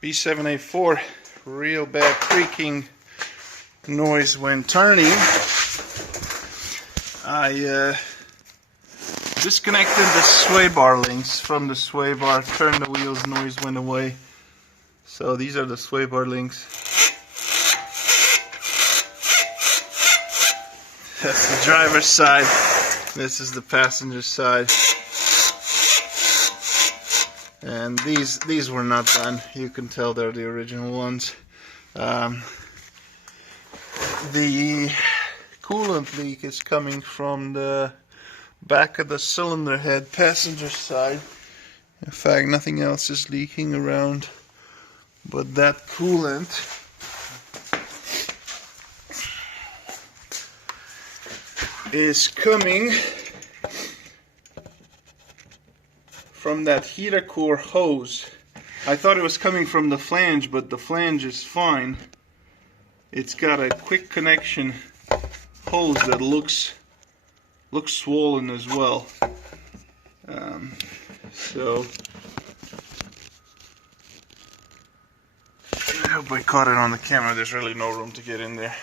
B784, real bad creaking noise when turning. I disconnected the sway bar links from the sway bar, turned the wheels, noise went away. So these are the sway bar links. That's the driver's side, this is the passenger side. And these were not done. You can tell they're the original ones. The coolant leak is coming from the back of the cylinder head, passenger side. In fact, nothing else is leaking around but that coolant. Is coming from that heater core hose. I thought it was coming from the flange, but the flange is fine. It's got a quick connection hose that looks swollen as well. So I hope I caught it on the camera. There's really no room to get in there.